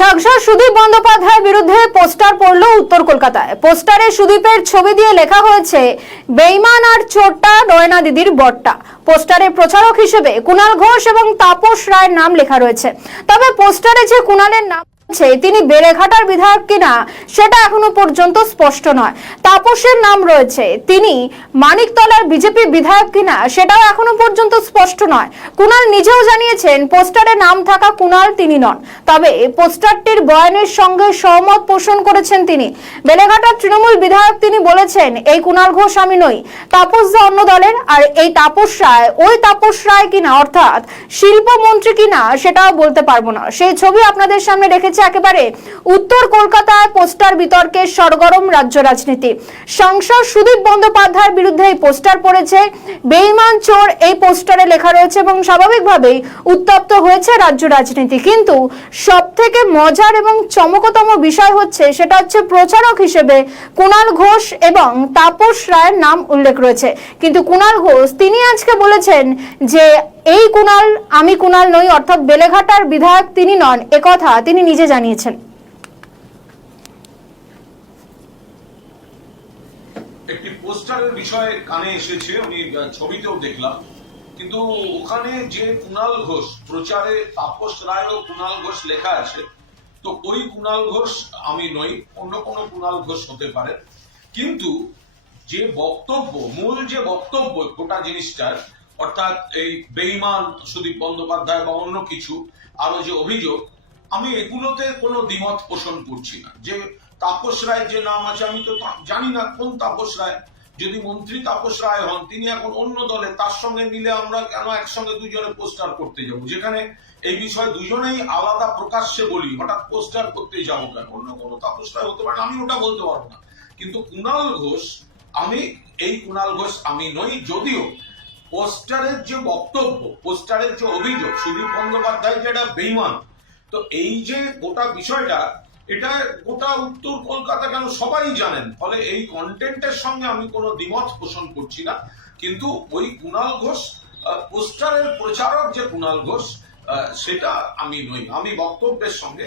সাংসদ সুদীপ বন্দ্যোপাধ্যায়ের বিরুদ্ধে পোস্টার পড়ল উত্তর কলকাতায়। পোস্টারে সুদীপের ছবি দিয়ে লেখা হয়েছে, বেঈমান আর চোরটা নয়না দিদির বট্টা। পোস্টারে প্রচারক হিসেবে কুণাল ঘোষ এবং তাপস রায়ের নাম লেখা রয়েছে। তবে পোস্টারে যে কুণালের নাম তিনি বেলেঘাটার বিধায়ক কিনা সেটা এখনো পর্যন্ত স্পষ্ট নয়। তাপসের নাম রয়েছে, তিনি মানিকতলার বিজেপি বিধায়ক কিনা সেটাও এখনো পর্যন্ত স্পষ্ট নয়। কুণাল নিজেও জানিয়েছেন পোস্টারে নাম থাকা কুণাল তিনি নন। তবে পোস্টারটির বয়ানের সঙ্গে সহমত পোষণ করেছেন তিনি। বেলেঘাটার তৃণমূল বিধায়ক তিনি বলেছেন, এই কুণাল ঘোষ আমি নই, তাপস দা অন্য দলের। আর এই তাপস রায় ওই তাপস রায় কিনা, অর্থাৎ শিল্পমন্ত্রী কিনা সেটাও বলতে পারবো না। সেই ছবি আপনাদের সামনে রেখেছে একেবারে উত্তর কলকাতায় পোস্টার বিতর্কে সরগরম রাজ্য রাজনীতি। সাংসদ সুদীপ বন্দ্যোপাধ্যায়ের বিরুদ্ধে এই পোস্টার পড়েছে, বেঈমান চোর এই পোস্টারে লেখা রয়েছে এবং স্বাভাবিকভাবেই উত্তপ্ত হয়েছে রাজ্য রাজনীতি। কিন্তু সবথেকে মজার এবং চমকতম বিষয় হচ্ছে, সেটা হচ্ছে প্রচারক হিসেবে কুণাল ঘোষ এবং তাপস রায়ের নাম উল্লেখ রয়েছে। কিন্তু কুণাল ঘোষ তিনি আজকে বলেছেন যে এই কুণাল আমি কুণাল নই, অর্থাৎ বেলেঘাটার বিধায়ক তিনি নন, একথা তিনি নিজে জানিয়েছেন। একটি পোস্টারের বিষয়ে কানে এসেছে, আমি ছবিতেও দেখলাম, কিন্তু ওখানে যে কুণাল ঘোষ প্রচারে তাপস রায় ও কুণাল ঘোষ লেখা আছে, তো ওই কুণাল ঘোষ আমি নই, অন্য কোনো কুণাল ঘোষ হতে পারে। কিন্তু যে বক্তব্য, মূল যে বক্তব্য গোটা জিনিসটার, অর্থাৎ এই বেঈমান সুদীপ বন্দ্যোপাধ্যায় বা অন্য কিছু আরো যে অভিযোগ, আমি এগুলোতে কোনো দ্বিমত পোষণ করছি না। যে তাপস রায় যে নাম আছে, আমি তো জানি না কোন তাপস রায়। যদি মন্ত্রী তাপস রায় হন, তিনি এখন অন্য দলে, তার সঙ্গে মিলে আমরা কেন একসঙ্গে দুজনে পোস্টার করতে যাব? যেখানে এই বিষয়ে দুজনেই আলাদা প্রকাশ্যে বলি, হঠাৎ পোস্টার করতে যাবো কেন? অন্য কোনো তাপস রায় হতে পারে, আমি ওটা বলতে পারবো না। কিন্তু কুণাল ঘোষ আমি, এই কুণাল ঘোষ আমি নই। যদিও পোস্টারের যে বক্তব্য, পোস্টারের যে অভিযোগ সুদীপ বন্দ্যোপাধ্যায় যেটা বেঈমান, তো এই যে গোটা বিষয়টা, এটা গোটা উত্তর কলকাতা কেন সবাই জানেন। ফলে এই কন্টেন্টের সঙ্গে আমি কোনো দ্বিমত পোষণ করছি না। কিন্তু ওই কুণাল ঘোষ, পোস্টারের প্রচারক যে কুণাল ঘোষ, সেটা আমি নই। আমি বক্তব্যের সঙ্গে